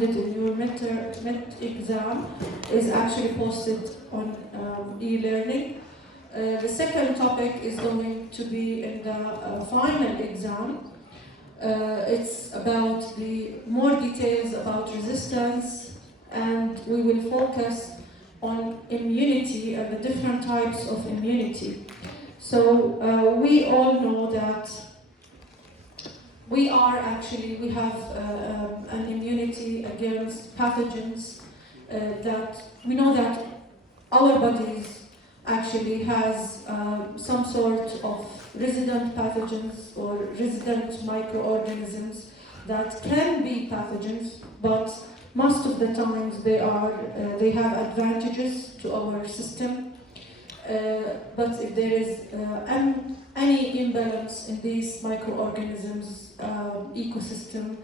in your mid exam is actually posted on e-learning. The second topic is going to be in the final exam. It's about the more details about resistance, and we will focus on immunity and the different types of immunity. So we all know that we have an immunity against pathogens, that we know that our bodies actually has some sort of resident pathogens or resident microorganisms that can be pathogens, but most of the times they have advantages to our system. But if there is any imbalance in these microorganisms ecosystem,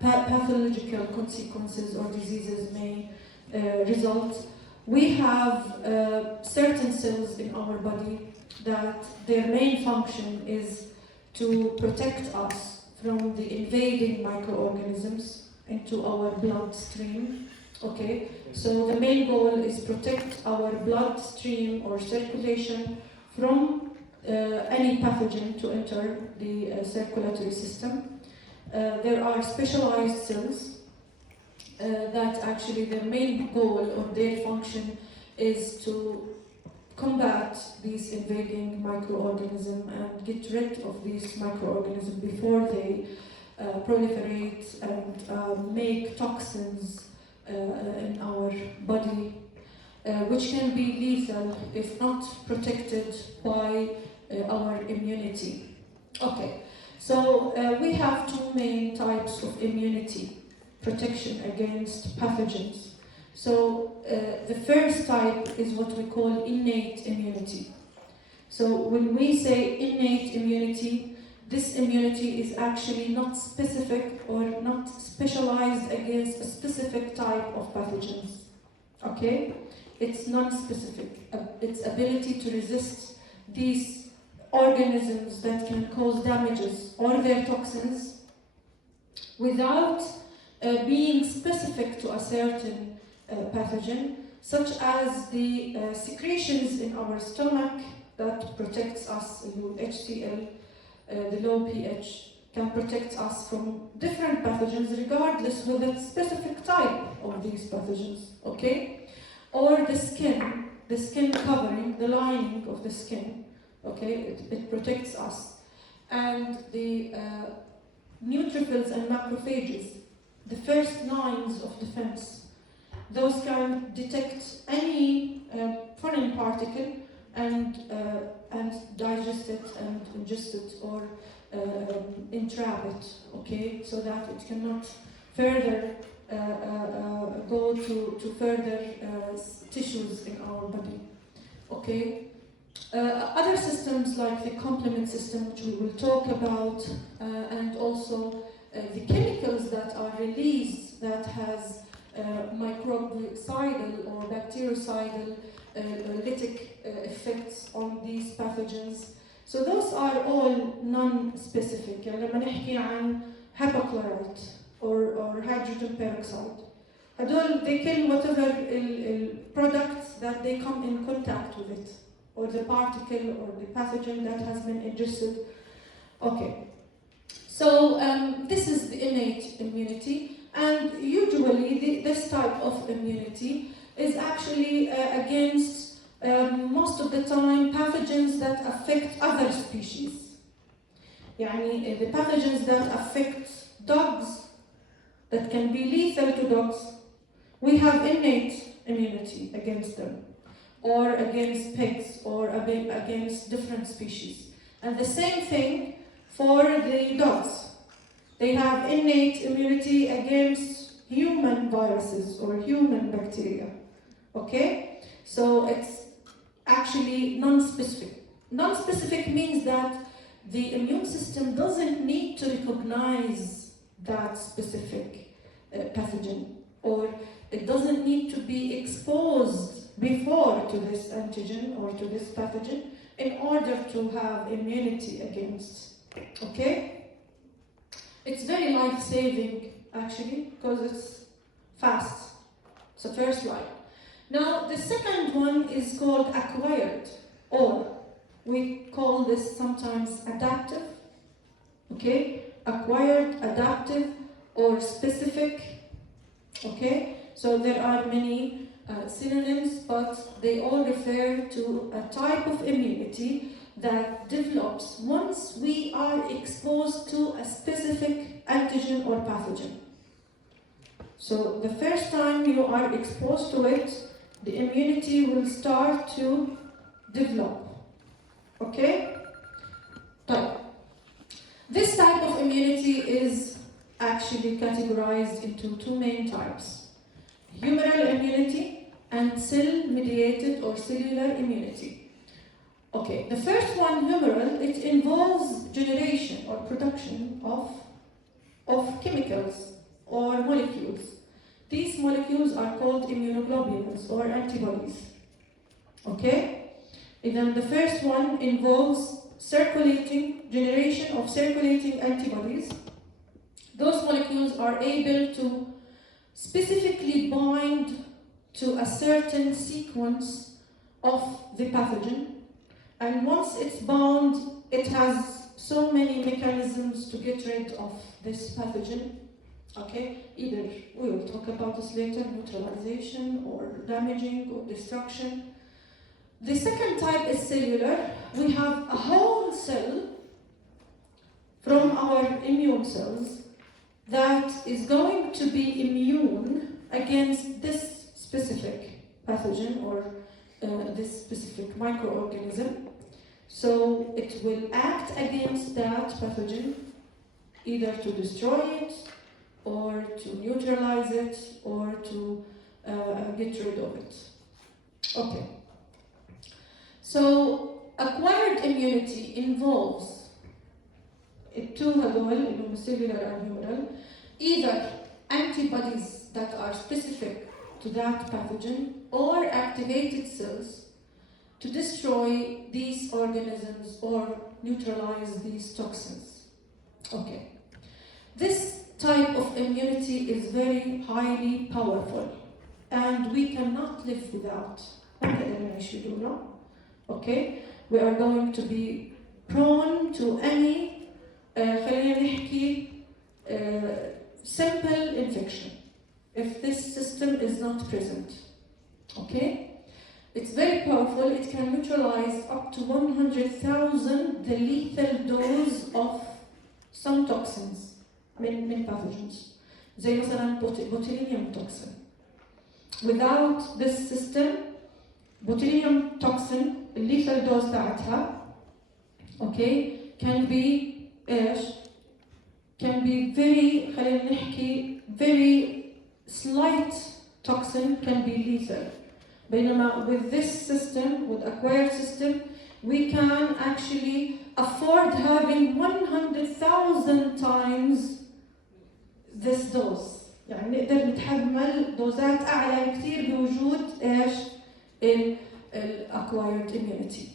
pathological consequences or diseases may result. We have certain cells in our body that their main function is to protect us from the invading microorganisms into our bloodstream. Okay, so the main goal is protect our bloodstream or circulation from any pathogen to enter the circulatory system. There are specialized cells that actually their main goal or their function is to combat these invading microorganisms and get rid of these microorganisms before they proliferate and make toxins in our body, which can be lethal if not protected by our immunity. Okay, so we have two main types of immunity protection against pathogens. So the first type is what we call innate immunity. So when we say innate immunity, this immunity is actually not specific or not specialized against a specific type of pathogens. Okay? It's non-specific. Its ability to resist these organisms that can cause damages or their toxins without being specific to a certain pathogen, such as the secretions in our stomach that protects us, HCl, the low pH, can protect us from different pathogens regardless with a specific type of these pathogens, okay? Or the skin covering, the lining of the skin, okay? It protects us. And the neutrophils and macrophages, the first lines of defense, those can detect any foreign particle and digest it and ingest it or entrap it, okay, so that it cannot further go to further tissues in our body, okay. Other systems like the complement system, which we will talk about, and also the chemicals that are released that has microbicidal or bactericidal lytic effects on these pathogens. So those are all non-specific. يعني لما نحكي عن hypochlorite or hydrogen peroxide, هدول they kill whatever products that they come in contact with it, or the particle or the pathogen that has been ingested. Okay. So this is the innate immunity. And usually this type of immunity is actually against most of the time pathogens that affect other species. يعني the pathogens that affect dogs, that can be lethal to dogs, we have innate immunity against them, or against pigs, or against different species. And the same thing for the dogs. They have innate immunity against human viruses or human bacteria, okay? So it's actually non-specific. Non-specific means that the immune system doesn't need to recognize that specific pathogen, or it doesn't need to be exposed before to this antigen or to this pathogen in order to have immunity against, okay? It's very life-saving, actually, because it's fast. It's the first line. Now, the second one is called acquired, or we call this sometimes adaptive. Okay? Acquired, adaptive, or specific. Okay? So there are many synonyms, but they all refer to a type of immunity that develops once we are exposed to a specific antigen or pathogen. So the first time you are exposed to it, the immunity will start to develop. Okay? This type of immunity is actually categorized into two main types: humoral immunity and cell-mediated or cellular immunity. Okay, the first one, humoral, it involves generation or production of chemicals or molecules. These molecules are called immunoglobulins or antibodies. Okay? And then the first one involves generation of circulating antibodies. Those molecules are able to specifically bind to a certain sequence of the pathogen. And once it's bound, it has so many mechanisms to get rid of this pathogen. Okay, either we will talk about this later, neutralization or damaging or destruction. The second type is cellular. We have a whole cell from our immune cells that is going to be immune against this specific pathogen or this specific microorganism. So it will act against that pathogen, either to destroy it, or to neutralize it, or to get rid of it. Okay. So acquired immunity involves two هذول cellular and humoral, either antibodies that are specific to that pathogen or activated cells to destroy these organisms or neutralize these toxins. Okay. This type of immunity is very highly powerful and we cannot live without. Okay? We are going to be prone to any simple infection if this system is not present. Okay? It's very powerful. It can neutralize up to 100,000 the lethal dose of some toxins من pathogens. زي مثلا botulinum toxin. Without this system, botulinum toxin, lethal dose تاعتها, okay, can be very خلينا نحكي very slight toxin can be lethal. بينما with this system, with acquired system, we can actually afford having 100,000 times this dose. يعني نقدر نتحمل دوزات أعلى بكثير بوجود إيش؟ acquired immunity.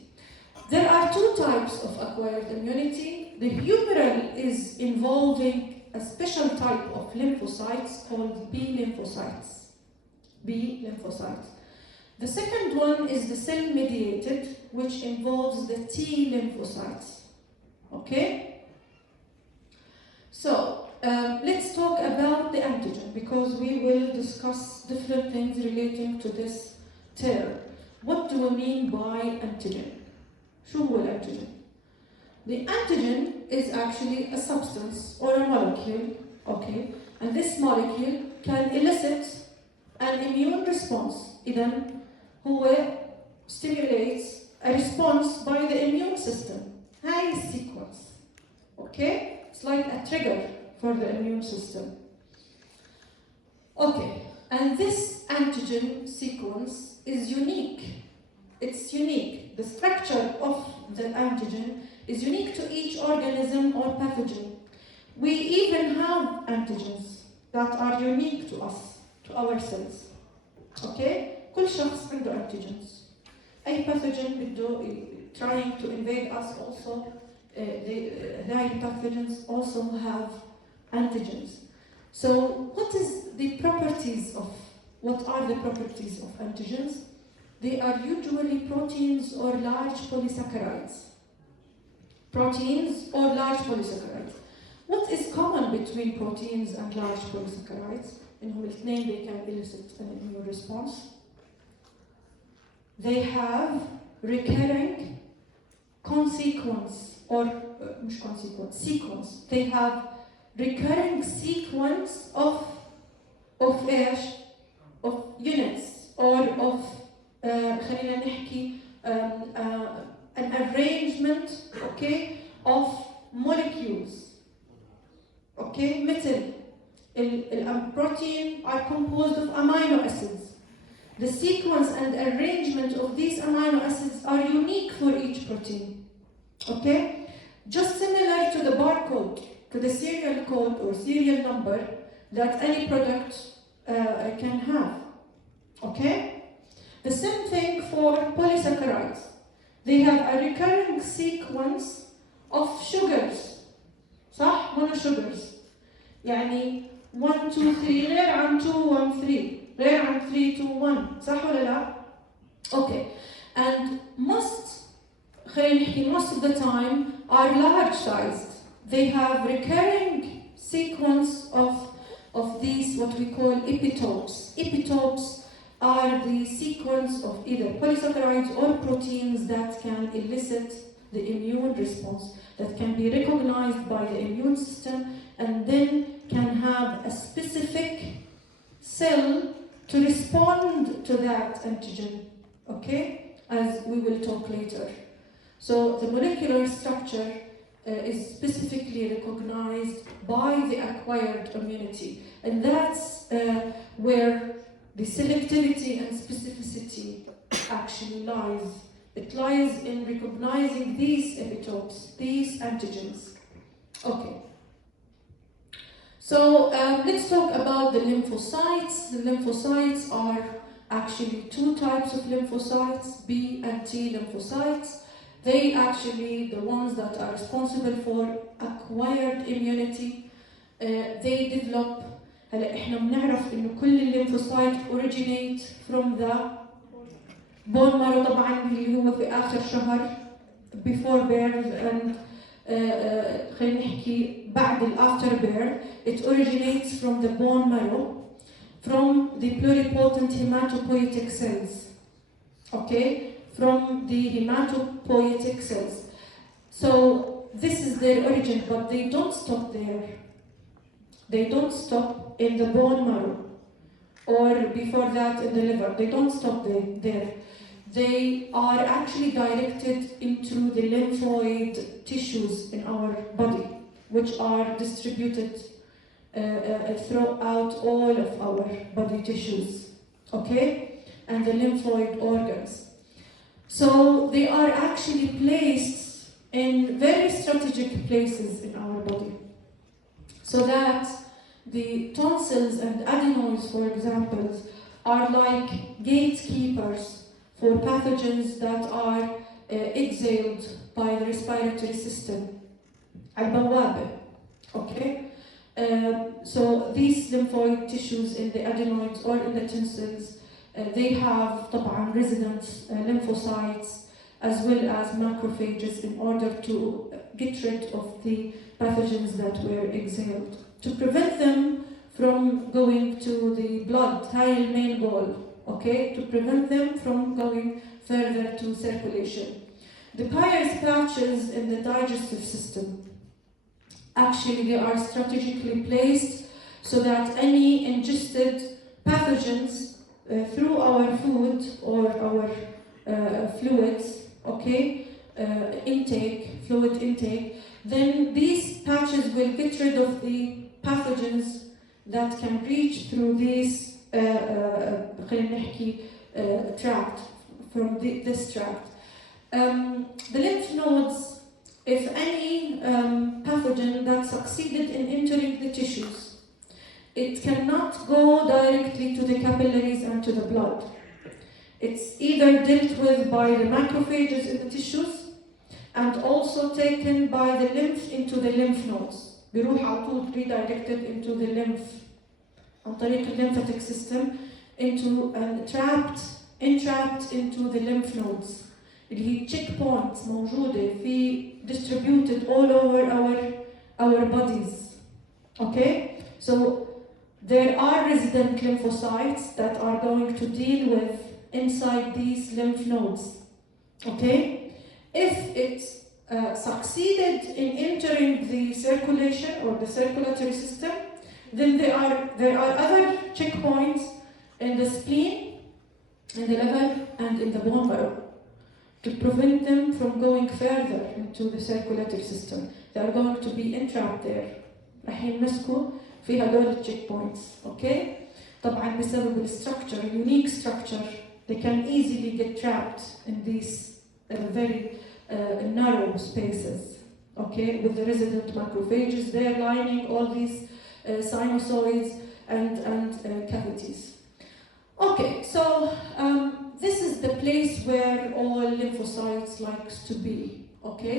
There are two types of acquired immunity. The humoral is involving a special type of lymphocytes called B lymphocytes. B lymphocytes. The second one is the cell-mediated, which involves the T lymphocytes. Okay? So, let's talk about the antigen, because we will discuss different things relating to this term. What do we mean by antigen? شو هو الانتيجين? The antigen is actually a substance or a molecule, okay? And this molecule can elicit an immune response. إذن هو stimulates a response by the immune system. هاي sequence, okay? It's like a trigger for the immune system. Okay, and this antigen sequence is unique. It's unique. The structure of the antigen is unique to each organism or pathogen. We even have antigens that are unique to us, to our cells. Okay? كل شخص عنده antigens. أي pathogen بده trying to invade us also, the pathogens also have antigens. So what are the properties of antigens? They are usually proteins or large polysaccharides. Proteins or large polysaccharides. What is common between proteins and large polysaccharides? إنهم الاثنين they can elicit an immune response. They have recurring sequence. They have recurring sequence of units or of خلينا نحكي an arrangement, okay, of molecules, okay, مثل protein are composed of amino acids. The sequence and arrangement of these amino acids are unique for each protein, okay? Just similar to the barcode, to the serial code or serial number that any product can have, okay? The same thing for polysaccharides. They have a recurring sequence of sugars, صح؟ monosugars. يعني 1 2 3 غير عن 2 1 3 غير عن 3 2 1 صح ولا لا؟ Okay. And most of the time are large sized. They have recurring sequence of these what we call epitopes. Epitopes are the sequence of either polysaccharides or proteins that can elicit the immune response, that can be recognized by the immune system and then can have a specific cell to respond to that antigen, okay? As we will talk later. So the molecular structure is specifically recognized by the acquired immunity, and that's where the selectivity and specificity actually lies. It lies in recognizing these epitopes, these antigens. Okay. So let's talk about the lymphocytes. The lymphocytes are actually two types of lymphocytes, B and T lymphocytes. They actually the ones that are responsible for acquired immunity. They develop. هلا احنا بنعرف انه كل الليمفوسايت originate from the bone marrow طبعا اللي هو في اخر شهر before birth and خلينا نحكي بعد after birth. It originates from the bone marrow, from the pluripotent hematopoietic cells. Okay, from the hematopoietic cells. So this is their origin, but they don't stop there. They don't stop in the bone marrow or before that in the liver. They don't stop there. They are actually directed into the lymphoid tissues in our body, which are distributed throughout all of our body tissues, okay? And the lymphoid organs. So they are actually placed in very strategic places in our body. So that the tonsils and adenoids, for example, are like gatekeepers for pathogens that are exhaled by the respiratory system. البوابة, okay? So these lymphoid tissues in the adenoids or in the tonsils, they have طبعا resident lymphocytes as well as macrophages in order to get rid of the pathogens that were exhaled. To prevent them from going to the blood, هاي المين goal, okay? To prevent them from going further to circulation. The Peyer's patches in the digestive system, actually they are strategically placed so that any ingested pathogens through our food or our fluids, okay, fluid intake, then these patches will get rid of the pathogens that can reach through this tract, from this tract. The lymph nodes, if any pathogen that succeeded in entering the tissues, it cannot go directly to the capillaries and to the blood. It's either dealt with by the macrophages in the tissues and also taken by the lymph into the lymph nodes. بيروح على طول redirected into the lymph عن طريق lymphatic system into entrapped into the lymph nodes اللي هي checkpoints موجودة في distributed all over our bodies. Okay? So there are resident lymphocytes that are going to deal with inside these lymph nodes. Okay? If it succeeded in entering the circulation or the circulatory system, then there are other checkpoints in the spleen, in the liver, and in the bone marrow to prevent them from going further into the circulatory system. They are going to be entrapped there. راح ينمسكوا في هدول check points. Okay? طبعا بسبب الستركتشر unique structure they can easily get trapped in these very narrow spaces. Okay? With the resident macrophages there lining all these sinusoids and cavities. Okay, so this is the place where all lymphocytes likes to be. Okay,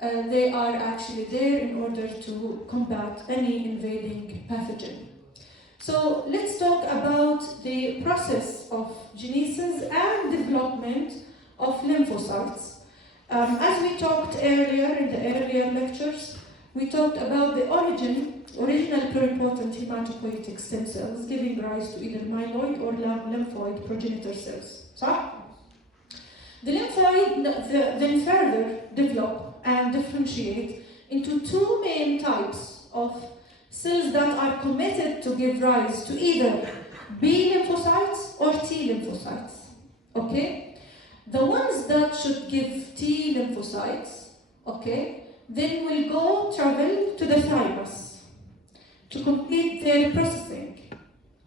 they are actually there in order to combat any invading pathogen. So let's talk about the process of genesis and development of lymphocytes. As we talked earlier in the earlier lectures, we talked about the original pluripotent hematopoietic stem cells giving rise to either myeloid or lymphoid progenitor cells. So, the lymphoid then further develop and differentiate into two main types of cells that are committed to give rise to either B lymphocytes or T lymphocytes. Okay? The ones that should give T lymphocytes, okay, then will travel to the thymus to complete their processing.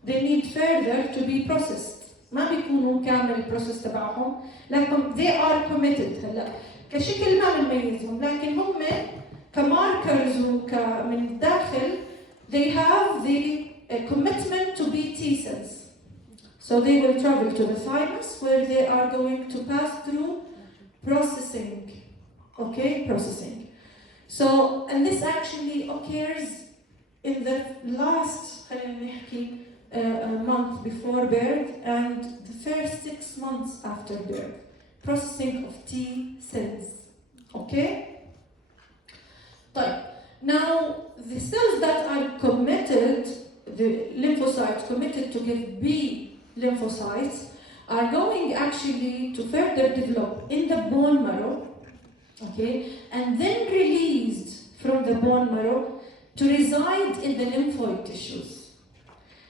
They need further to be processed. ما بيكونوا كامل البروسيس تبعهم، لكن they are committed. هلا كشكل ما بنميزهم، لكن هم كماركرز ومن الداخل they have the commitment to be T cells. So they will travel to the thymus where they are going to pass through processing. Okay, processing. So, and this actually occurs in the last month before birth and the first 6 months after birth. Processing of T cells. Okay? Now, the cells that are committed, the lymphocytes committed to give B lymphocytes, are going actually to further develop in the bone marrow. Okay, and then released from the bone marrow to reside in the lymphoid tissues.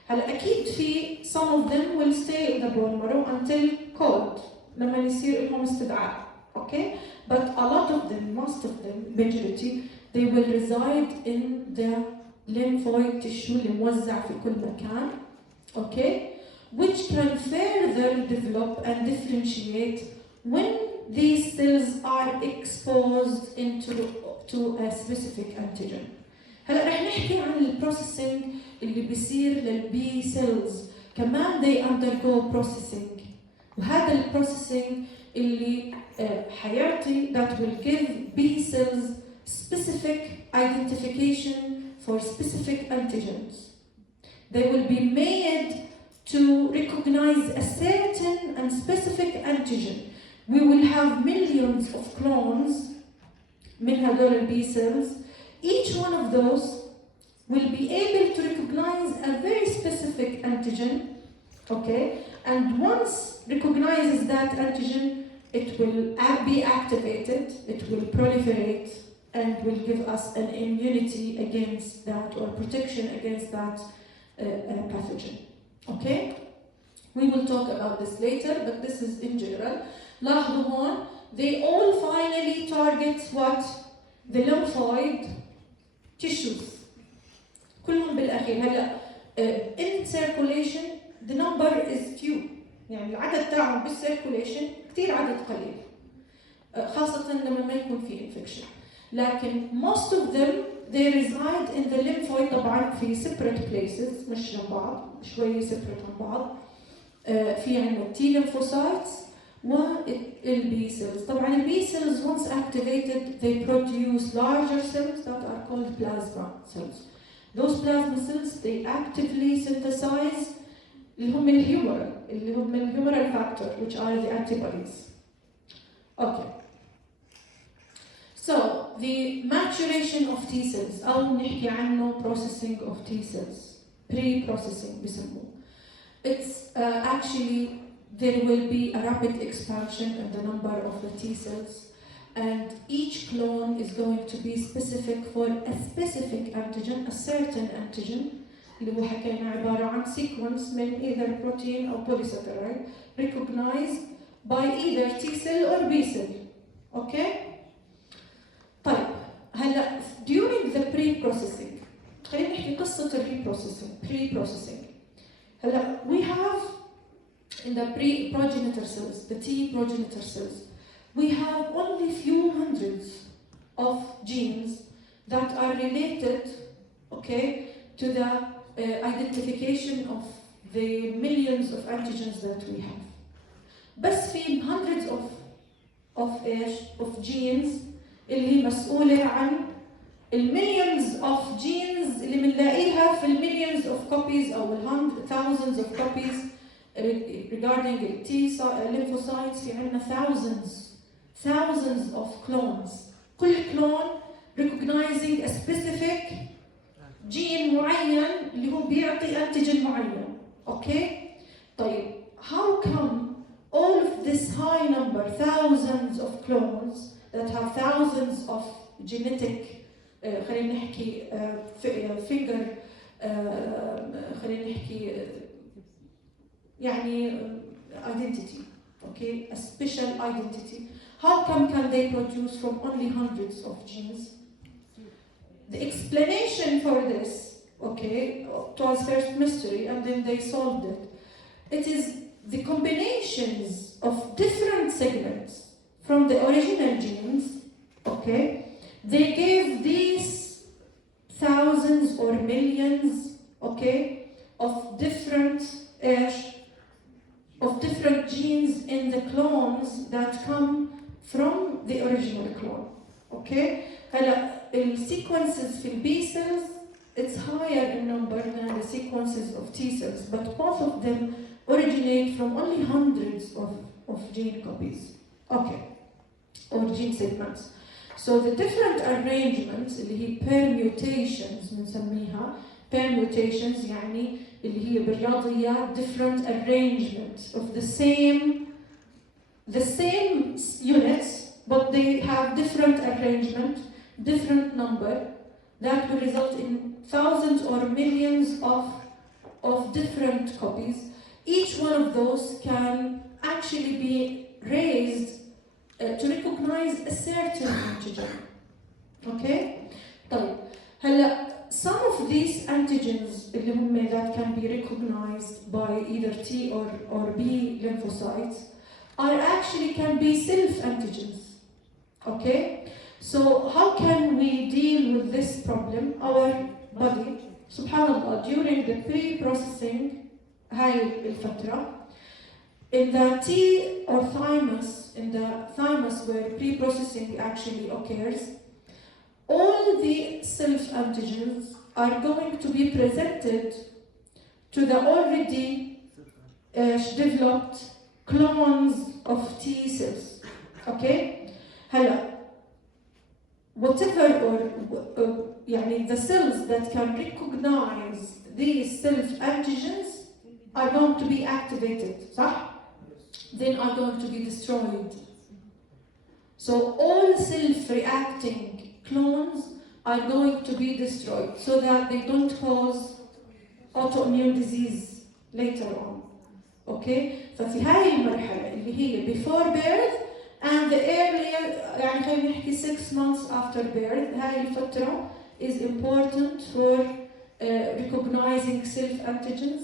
هلا أكيد في some of them will stay in the bone marrow until cold لما يصير لهم استدعاء. Okay, but a lot of them, most of them, majority, they will reside in the lymphoid tissue اللي موزع في كل مكان. Okay, which can further develop and differentiate when these cells are exposed to a specific antigen. هلا رح نحكي عن البروسيسنج اللي بيصير للبي سيلز كمان they undergo processing وهذا البروسيسنج اللي حيعطي that will give B cells specific identification for specific antigens. They will be made to recognize a certain and specific antigen. We will have millions of clones من هدول B cells. Each one of those will be able to recognize a very specific antigen, okay? And once recognizes that antigen, it will be activated, it will proliferate, and will give us an immunity against that or protection against that pathogen, okay? We will talk about this later, but this is in general. لاحظوا هون, they all finally target what? The lymphoid tissues. كلهم بالأخير. هلا in circulation the number is few. يعني العدد تاعهم بالcirculation كثير عدد قليل. خاصة لما ما يكون في infection. لكن most of them they reside in the lymphoid طبعا في separate places مش جنب بعض شوي separate عن بعض. في عندنا T lymphocytes والB cells. طبعا الB cells once activated they produce larger cells that are called plasma cells. Those plasma cells they actively synthesize اللي هم الhumoral factor which are the antibodies. Okay. So the maturation of T cells أو نحكي عنه processing of T cells, pre-processing بسموه. It's actually there will be a rapid expansion in the number of the T cells, and each clone is going to be specific for a specific antigen, a certain antigen, اللي هو حكينا عبارة عن sequence من either protein or polysaccharide recognized by either T cell or B cell. Okay? طيب هلا during the pre-processing خلينا نحكي قصة pre-processing. هلا we have in the progenitor cells, the T progenitor cells, we have only few hundreds of genes that are related, okay, to the identification of the millions of antigens that we have. بس في hundreds of genes اللي هي مسؤولة عن millions of genes اللي بنلاقيها في millions of copies أو thousands of copies regarding T lymphocytes. في عندنا thousands of clones. كل clone recognizing a specific gene معين اللي هو بيعطي antigen معين. Okay? طيب how come all of this high number, thousands of clones that have thousands of genetic خلينا نحكي finger خلينا نحكي يعني identity, okay, a special identity. How come can they produce from only hundreds of genes? The explanation for this, okay, it was first mystery and then they solved it. It is the combinations of different segments from the original genes, okay, they gave these thousands or millions, okay, of different genes in the clones that come from the original clone. Okay? The sequences for B cells, it's higher in number than the sequences of T cells, but both of them originate from only hundreds of gene copies. Okay. Or gene segments. So the different arrangements اللي هي permutations بنسميها permutations يعني اللي هي بالرياضيات different arrangements of the same units but they have different arrangement, different number that will result in thousands or millions of different copies. Each one of those can actually be raised to recognize a certain antigen. Okay? طيب هلا some of these antigens اللي هم that can be recognized by either T or B lymphocytes are actually can be self-antigens. Okay? So how can we deal with this problem? Our body, subhanallah, during the pre-processing هاي الفترة in the T or thymus, in the thymus where pre-processing actually occurs, all the self-antigens are going to be presented to the already developed clones of T cells. Okay? هلا whatever or يعني the cells that can recognize these self-antigens are going to be activated, صح? Then are going to be destroyed. So all self-reacting clones are going to be destroyed so that they don't cause autoimmune disease later on. Okay? ففي هاي المرحلة اللي هي before birth and the earlier يعني خلينا نحكي 6 months after birth هاي الفترة is important for recognizing self-antigens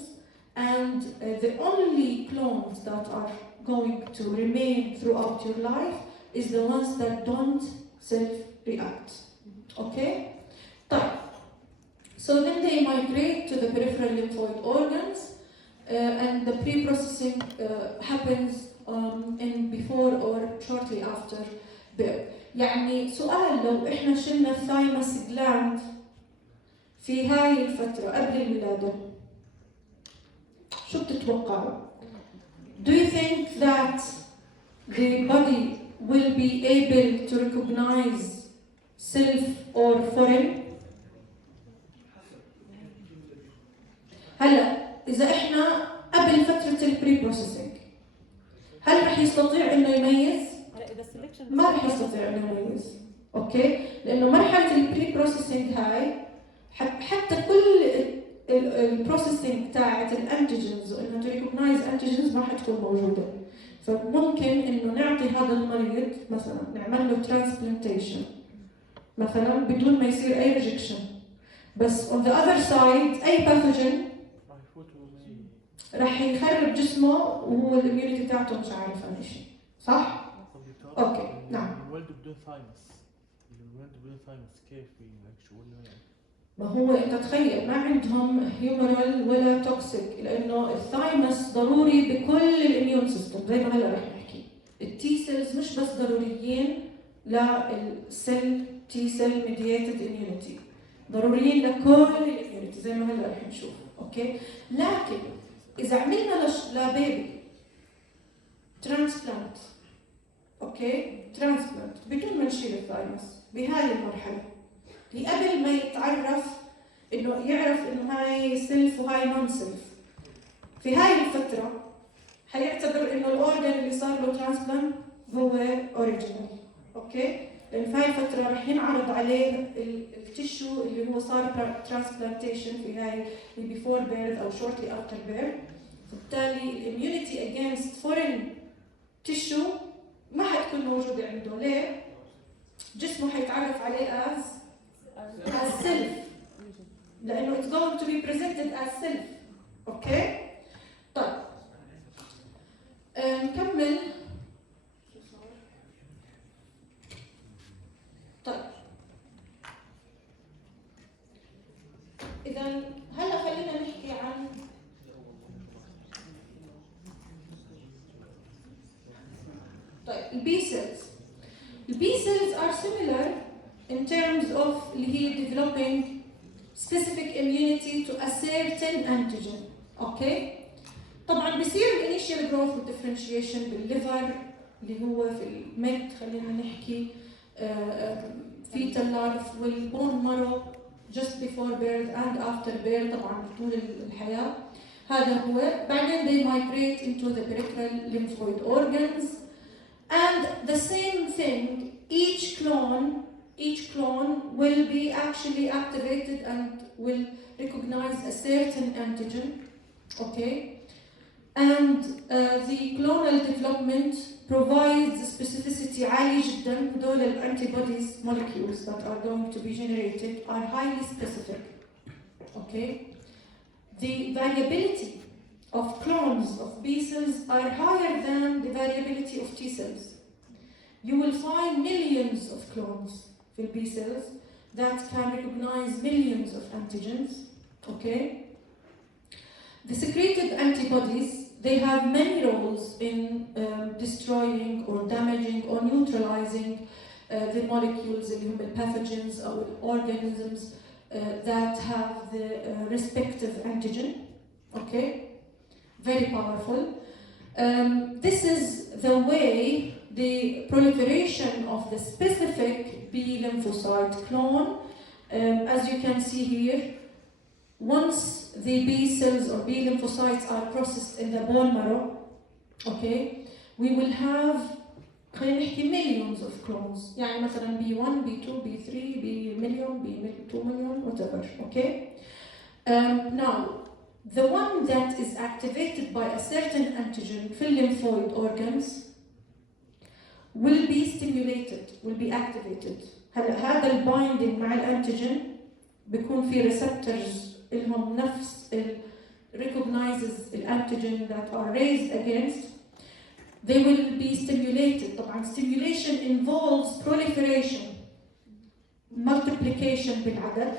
and the only clones that are going to remain throughout your life is the ones that don't self-react. Okay? طيب. So then they migrate to the peripheral lymphoid organs and the pre-processing happens in before or shortly after birth. يعني سؤال لو احنا شلنا الثايمس جلاند في هاي الفترة قبل الولادة شو بتتوقعوا؟ Do you think that the body will be able to recognize self or foreign؟ هلا إذا إحنا قبل فترة البري بروسيسنج هل رح يستطيع إنه يميز؟ ما رح يستطيع إنه يميز، أوكي؟ لأنه مرحلة البري بروسيسنج هاي حتى كل البروسيسنج تاعت الانتيجنز وإنه تريكوجنايز انتيجنز ما حتكون موجودة. فممكن إنه نعطي هذا المريض مثلا نعمل له ترانسبلانتيشن مثلا بدون ما يصير أي ريجكشن، بس on the other side أي باثوجين راح يخرب جسمه وهو الاميونيتي تاعته مش عارف عن شيء، صح؟ اوكي نعم. الولد بدون ثايمس، الولد بدون ثايمس كيف ينكشوا ولا يعني؟ ما هو انت تخيل ما عندهم هيومرال ولا توكسيك، لانه الثايمس ضروري بكل الاميون سيستم زي ما هلا رح نحكي. التي سيلز مش بس ضروريين للسيل تي سيل ميدييتد اميونيتي، ضروريين لكل الاميونيتي زي ما هلا رح نشوف، اوكي؟ لكن إذا عملنا لبيبي ترانسبلانت، أوكي؟ ترانسبلانت بدون ما نشيل الثايمس بهاي المرحلة اللي قبل ما يتعرف إنه يعرف إنه هاي سيلف وهاي نون سيلف، في هاي الفترة حيعتبر إنه الأورجن اللي صار له ترانسبلانت هو أوريجينال، أوكي؟ لأن في هاي الفترة رح ينعرض عليه التيشو اللي هو صار ترانسبلانتيشن في هاي before birth أو shortly after birth. بالتالي الاميونيتي against foreign tissue ما حتكون موجودة عنده، ليه؟ جسمه حيتعرف عليه as self، لأنه it's going to be presented as self، أوكي؟ طيب نكمل. طيب إذا هلا خلينا نحكي عن البي سيلز. البي سيلز are similar in terms of اللي هي developing specific immunity to a certain antigen، أوكي؟ طبعاً بيصير الانيشال جروث والديفرنشيشن بالليفر اللي هو في الميت، خلينا نحكي fetal larvae والبون marrow just before birth and after birth طبعاً طول الحياة. هذا هو. بعدين they migrate into the peripheral lymphoid organs. And the same thing, each clone will be actually activated and will recognize a certain antigen, okay? And the clonal development provides specificity عالي جدا. دول antibodies molecules that are going to be generated are highly specific, okay? The variability of clones of B cells are higher than the variability of T cells. You will find millions of clones for B cells that can recognize millions of antigens, okay? The secreted antibodies, they have many roles in destroying or damaging or neutralizing the molecules, the pathogens or organisms that have the respective antigen, okay? Very powerful. This is the way the proliferation of the specific B lymphocyte clone, as you can see here, once the B cells or B lymphocytes are processed in the bone marrow, okay, we will have millions of clones. يعني مثلا B1, B2, B3, B million, B2 million, whatever, okay? Now, the one that is activated by a certain antigen في lymphoid organs will be stimulated, will be activated. هذا البايندينج مع الانتيجين بيكون في receptors لهم نفس recognizes الانتيجين that are raised against. They will be stimulated. طبعا stimulation involves proliferation, multiplication بالعدد,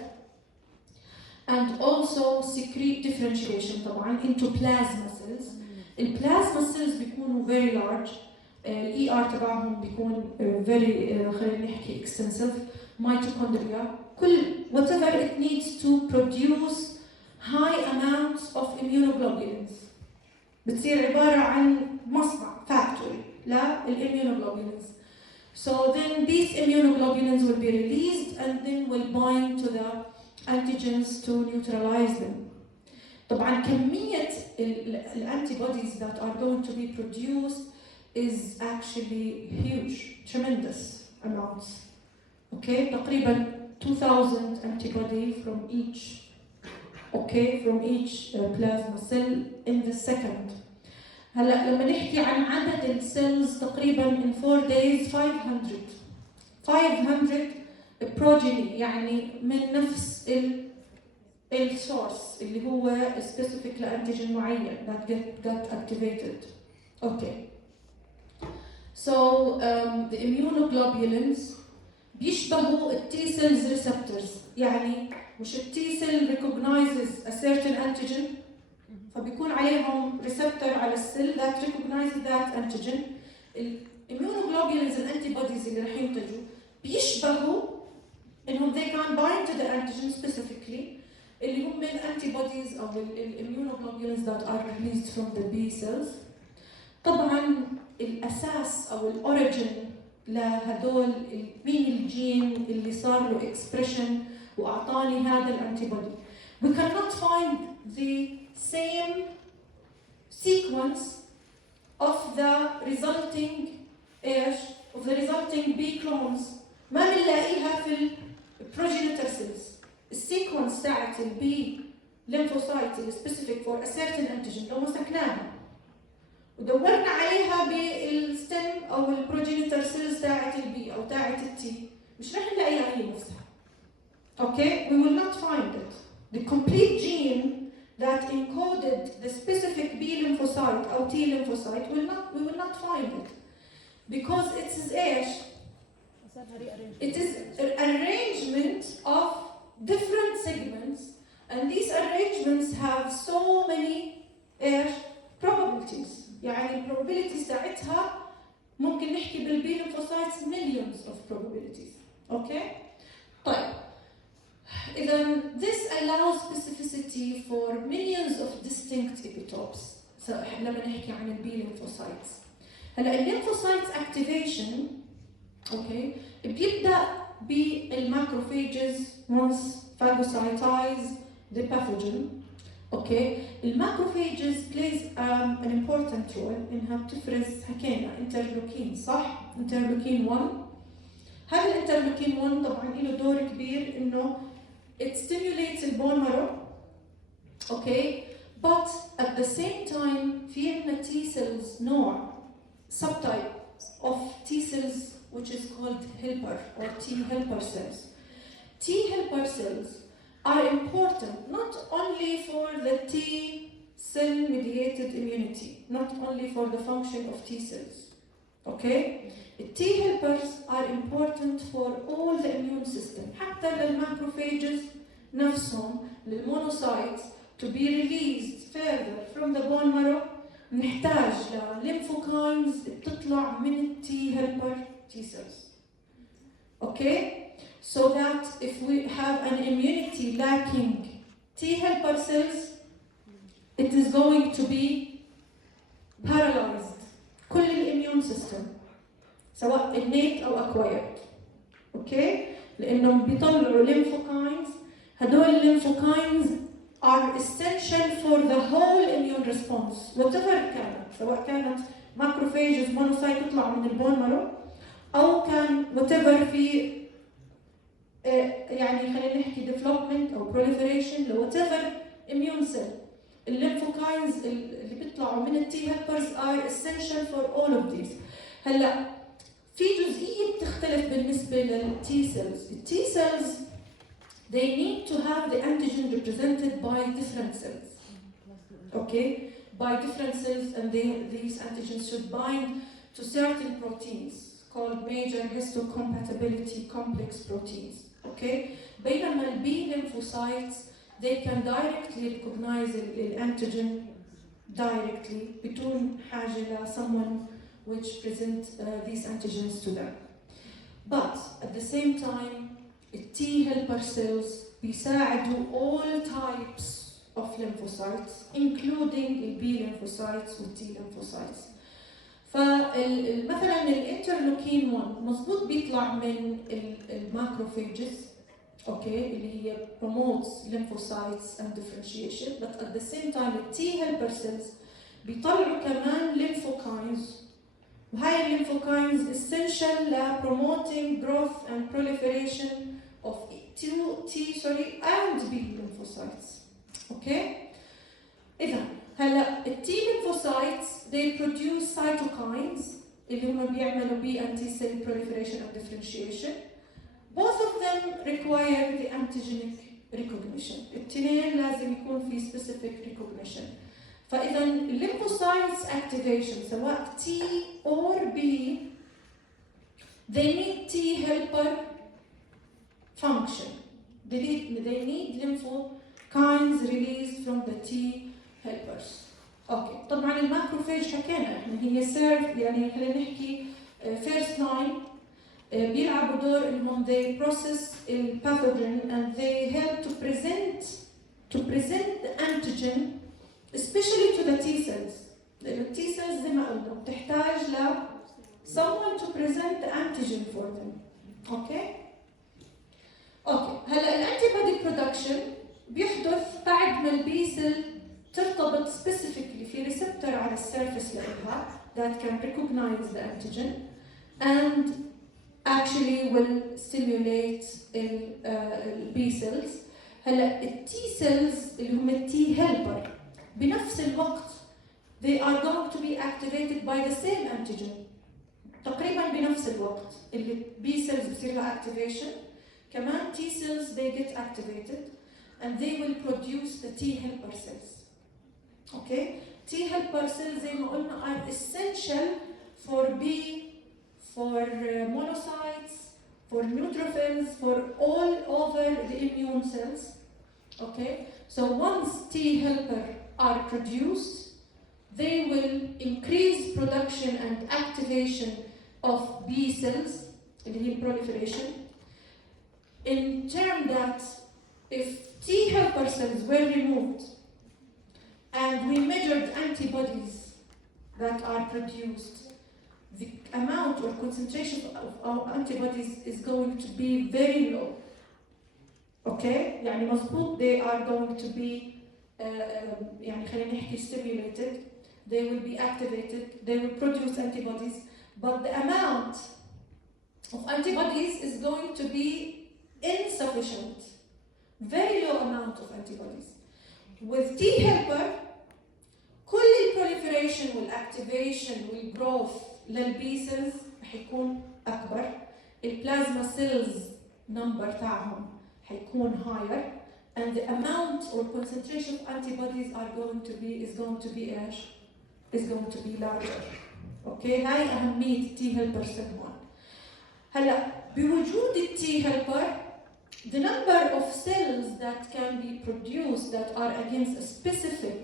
and also secrete differentiation طبعا into plasma cells. البلازما سيلز بيكونوا very large. الاي ار تبعهم بيكون very خلينا نحكي extensive. mitochondria كل whatever it needs to produce high amounts of immunoglobulins. بتصير عبارة عن مصنع factory للimmunoglobulins. So then these immunoglobulins will be released and then will bind to the antigens to neutralize them. طبعا كمية الantibodies that are going to be produced is actually huge, tremendous amounts. Okay, تقريبا 2000 antibody from each, okay, from each plasma cell in the second. هلا لما نحكي عن عدد السيلز تقريبا in 4 days 500 progeny يعني من نفس السورس اللي هو specific لانتيجين معين that got activated. Okay. So the immunoglobulins بيشبهوا التي سيلز ريسبتورز. يعني مش التي سيل recognizes a certain antigen فبيكون عليهم ريسبتور على السيل that recognizes that antigen. الاميونوجلوبولينز الانتيبوديز اللي رح ينتجوا بيشبهوا انهم they can bind to the antigen specifically اللي هم الانتيبوديز او الاميونوجلوبولينز that are released from the B cells. طبعا الاساس او الاوريجن لهدول مين الجين اللي صار له اكسبريشن واعطاني هذا الانتيبودي. We cannot find the same sequence of the resulting B clones ما بنلاقيها في progenitor cells. السيكونس تاعت البي lymphocyte اللي specific for a certain antigen لو مسكناها ودورنا عليها بالستم او البروجينيتور سيلز تاعت البي او تاعت التي مش رح نلاقيها هي نفسها. Okay, we will not find it. The complete gene that encoded the specific B lymphocyte or T lymphocyte we will not find it because it is ايش؟ It is an arrangement of different segments and these arrangements have so many probabilities. يعني البروبابيلتيز تاعتها ممكن نحكي بالبي lymphocytes millions of probabilities. Okay? طيب إذا this allows specificity for millions of distinct epitopes. لما نحكي عن البي lymphocytes. هلا الليمفوسايتس activation okay بيبدأ بالماكروفاجز once phagocytize the pathogen. Okay, الماكروفاجز plays an important role إنها بتفرز حكينا انترلوكين صح؟ انترلوكين 1. هذا الانترلوكين 1 طبعا له دور كبير إنه it stimulates البون marrow. Okay, but at the same time في عندنا T cells نوع subtype of T cells which is called helper or T helper cells. T helper cells are important not only for the T cell mediated immunity, not only for the function of T cells. Okay? The T helpers are important for all the immune system. حتى للماكروفاجز نفسهم للمونوسايتس to be released further from the bone marrow نحتاج لليمفوكاينز بتطلع من ال T helper T cells. Okay? So that if we have an immunity lacking T helper cells, it is going to be paralyzed. كل immune system سواء innate أو acquired. Okay? لأنهم بيطلعوا lymphocytes. هدول lymphocytes are essential for the whole immune response. Whatever كانت سواء كانت macrophages monocyte تطلع من البون مارو أو كان whatever في يعني خلينا نحكي development أو proliferation ل whatever immune cell. الليمفوكاينز اللي بيطلعوا من التي helpers are essential for all of these. هلا في جزئية بتختلف بالنسبة للتي cells. التي cells they need to have the antigen represented by different cells. Okay, by different cells, and these antigens should bind to certain proteins called major histocompatibility complex proteins. Okay, بينما البي lymphocytes they can directly recognize the antigen directly بدون حاجة ل someone which present these antigens to them. But at the same time, T helper cells بيساعدوا all types of lymphocytes, including B lymphocytes و T lymphocytes. فمثلا الانترلوكين 1 مظبوط بيطلع من الماكروفاجز، اوكي، اللي هي promotes lymphocytes and differentiation, but at the same time the T helper cells بيطلعوا كمان lymphocytes، وهاي الليمفوكاينز essential ل promoting growth and proliferation of T and B lymphocytes. اوكي؟ إذا هلا ال T lymphocytes they produce cytokines اللي هم بيعملوا B anti-cell proliferation and differentiation. Both of them require the antigenic recognition. الاثنين لازم يكون في specific recognition. فإذا lymphocytes activation سواء T or B they need T helper function. They need lymphokines released from the T helpers. اوكي، طبعا الماكروفاج حكينا احنا هي سيرف، يعني خلينا نحكي first line بيلعبوا دور انهم they process the pathogen and they help to present the antigen especially to the T cells. لأن T cells زي ما قلنا بتحتاج ل someone to present the antigen for them. اوكي؟ هلا الانتي برودكشن بيحدث بعد ما البي سيل ترتبط specifically في ريسبتور على السيرفيس لها that can recognize the antigen and actually will stimulate the B cells. هلا ال T cells اللي هم ال T helper بنفس الوقت they are going to be activated by the same antigen تقريبا بنفس الوقت اللي B cells بصير لها activation كمان T cells they get activated and they will produce the T helper cells. Okay? T helper cells زي ما قلنا are essential for B, for monocytes, for neutrophils, for all over the immune cells. Okay? So once T helper are produced, they will increase production and activation of B cells, اللي هي proliferation, in term that if T helper cells were removed and we measured antibodies that are produced, the amount or concentration of our antibodies is going to be very low. Okay? يعني مظبوط they are going to be يعني خلينا نحكي stimulated, they will be activated, they will produce antibodies, but the amount of antibodies is going to be insufficient. Very low amount of antibodies. With T helper, كل proliferation والactivation والgrowth للB cells حيكون أكبر. البلازما cells number تاعهم حيكون higher, and the amount or concentration of antibodies is going to be larger. Okay, هاي أهمية T helper cell 1. هلا بوجود ال T helper, the number of cells that can be produced that are against a specific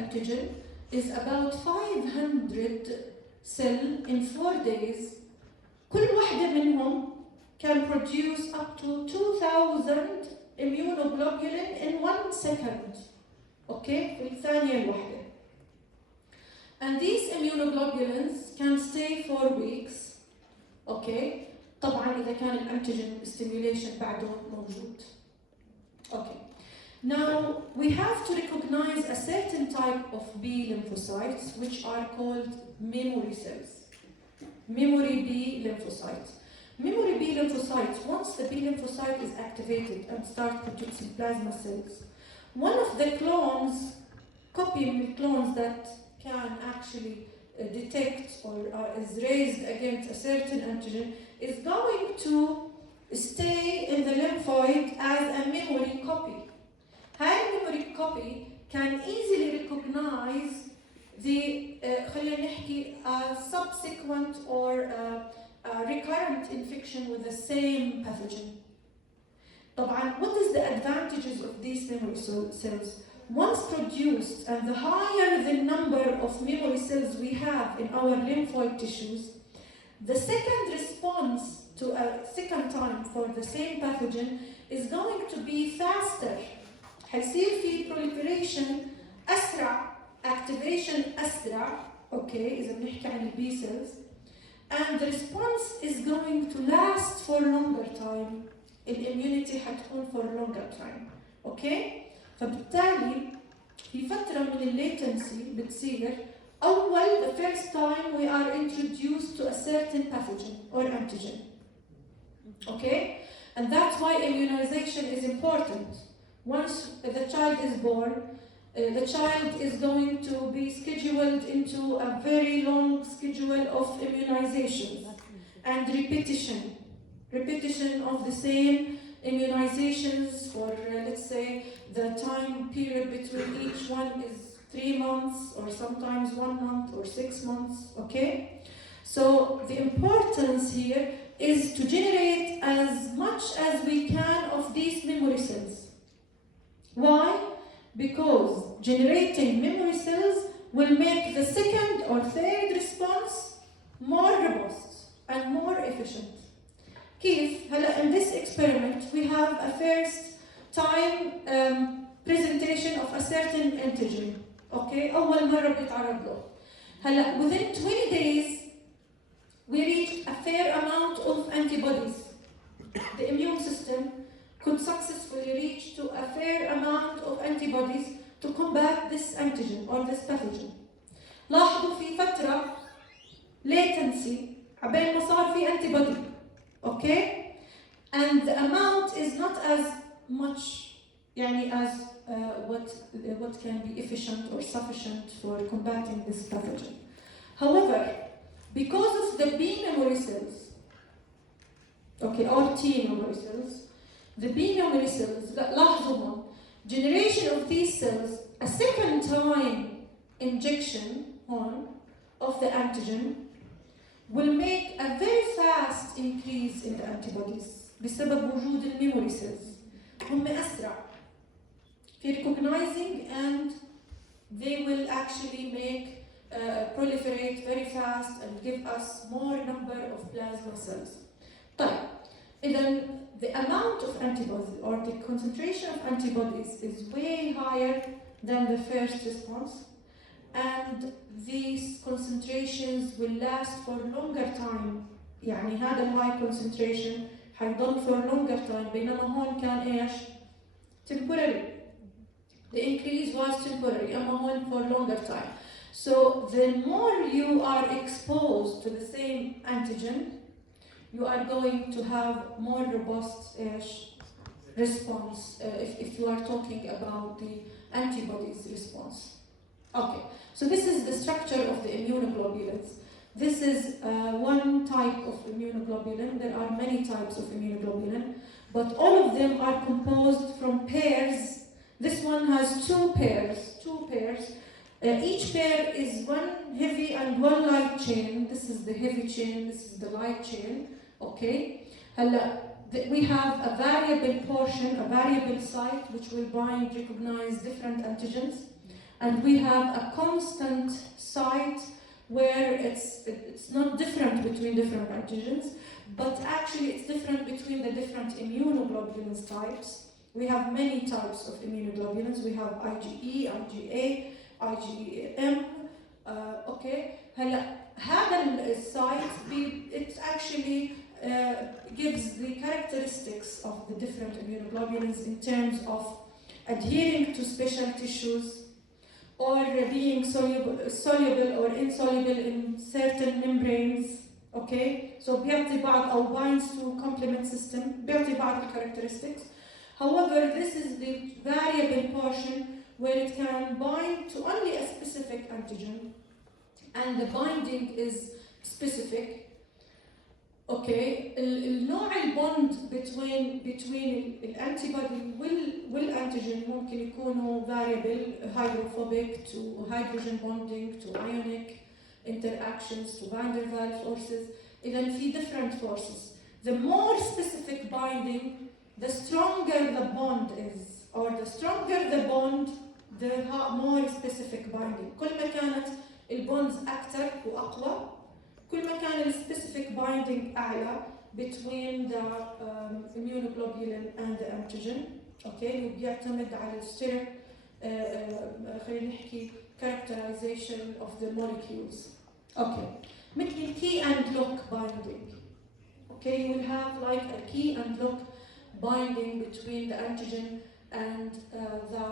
antigen is about 500 cells in 4 days. كل واحدة منهم can produce up to 2000 immunoglobulin in 1 second. Okay, في الثانية الواحدة. And these immunoglobulins can stay for weeks. Okay. طبعا إذا كان الانتيجين stimulation بعده موجود. Okay. Now we have to recognize a certain type of B lymphocytes which are called memory cells. Memory B lymphocytes. Memory B lymphocytes, once the B lymphocyte is activated and starts producing plasma cells, one of the clones, copying the clones that can actually detect or is raised against a certain antigen is going to stay in the lymphoid as a memory copy. High memory copy can easily recognize the خلينا نحكي subsequent or recurrent infection with the same pathogen. طبعا what is the advantages of these memory cells? once produced, and the higher the number of memory cells we have in our lymphoid tissues, the second response to a second time for the same pathogen is going to be faster. حيصير في proliferation أسرع, activation أسرع, okay, إذا بنحكي عن B cells, and the response is going to last for longer time. الاميونيتي حتكون for longer time, okay? فبالتالي في فترة من الليتنسي بتصير أول the first time we are introduced to a certain pathogen or antigen, okay? And that's why immunization is important. Once the child is born, the child is going to be scheduled into a very long schedule of immunizations and repetition of the same immunizations for, let's say, the time period between each one is 3 months or sometimes 1 month or 6 months, okay? So the importance here is to generate as much as we can of these memory cells. Why? Because generating memory cells will make the second or third response more robust and more efficient. كيف؟ هلا in this experiment we have a first time presentation of a certain antigen. Okay? أول مرة بيتعرض له. هلا within 20 days we reached a fair amount of antibodies. The immune system could successfully reach to a fair amount of antibodies to combat this antigen or this pathogen. لاحظوا في فترة latency عبين ما صار في antibody, okay? And the amount is not as much يعني as what can be efficient or sufficient for combating this pathogen. However, because of the B memory cells, okay, or T memory cells, the B memory cells, لاحظوا هون, generation of these cells, a second time injection of the antigen will make a very fast increase in the antibodies بسبب وجود الميموري cells. هم أسرع في recognizing and they will actually make proliferate very fast and give us more number of plasma cells. طيب, إذا the amount of antibodies or the concentration of antibodies is way higher than the first response, and these concentrations will last for longer time. يعني هذا high concentration حيضل for longer time, بينما هون كان إيش؟ temporary. The increase was temporary, أما هون for longer time. So the more you are exposed to the same antigen, you are going to have more robust response if you are talking about the antibodies response. Okay, so this is the structure of the immunoglobulins. This is one type of immunoglobulin. There are many types of immunoglobulin, but all of them are composed from pairs. This one has two pairs. Each pair is one heavy and one light chain. This is the heavy chain, this is the light chain. Okay. We have a variable portion, a variable site which will bind, recognize different antigens. And we have a constant site where it's not different between different antigens, but actually it's different between the different immunoglobulins types. We have many types of immunoglobulins. We have IgE, IgA, IgM. Okay. هذا السite it actually gives the characteristics of the different immunoglobulins in terms of adhering to special tissues or being soluble or insoluble in certain membranes. Okay, so بيعطي بعض أو binds to complement system بيعطي بعض characteristics. However, this is the variable portion where it can bind to only a specific antigen, and the binding is specific. Okay, النوع البوند between الانتيبودي والانتيجين ممكن يكونوا variable, hydrophobic to hydrogen bonding to ionic interactions to van der Waals forces. إذا في different forces. The more specific binding, the stronger the bond is, or the stronger the bond, there are more specific binding. كل ما كانت البونز أكثر وأقوى كل ما كان ال specific binding أعلى between the immunoglobulin and the antigen. Okay, وبيعتمد على steric خلينا نحكي characterization of the molecules. Okay, مثل key and lock binding. Okay, you will have like a key and lock binding between the antigen and the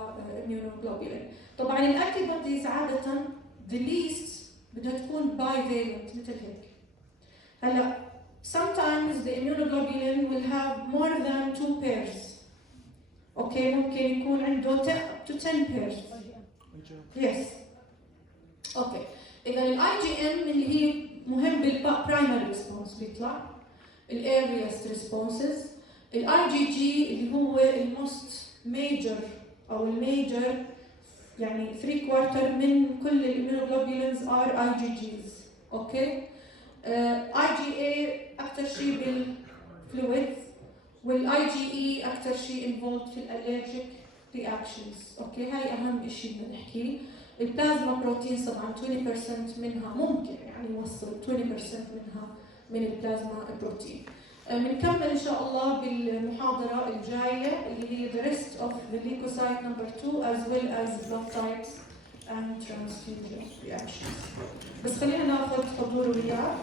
immunoglobulin. طبعا الانتيبوديز عادة the least بدها تكون bivalent مثل هيك. هلا sometimes the immunoglobulin will have more than 2 pairs. Okay, ممكن يكون عنده up to 10 pairs. Yes. Okay. إذا ال IgM اللي هي مهم بالprimary response بيطلع. ال earliest responses. ال IgG اللي هو ال most major أو ال major يعني 3/4 من كل الimmunoglobulins are IgGs. Okay. IgA أكثر شيء بالfluids والIgE أكثر شيء involved في الallergic reactions. أوكي هاي أهم شيء بدنا نحكيه. البلازما بروتين طبعا 20% منها ممكن يعني نوصل 20% منها من البلازما بروتين. بنكمل إن شاء الله بالمحاضرة الجاية اللي هي the rest of the leukocyte number 2 as well as blood types and transfusion reactions. بس خلينا ناخذ حضور وياه.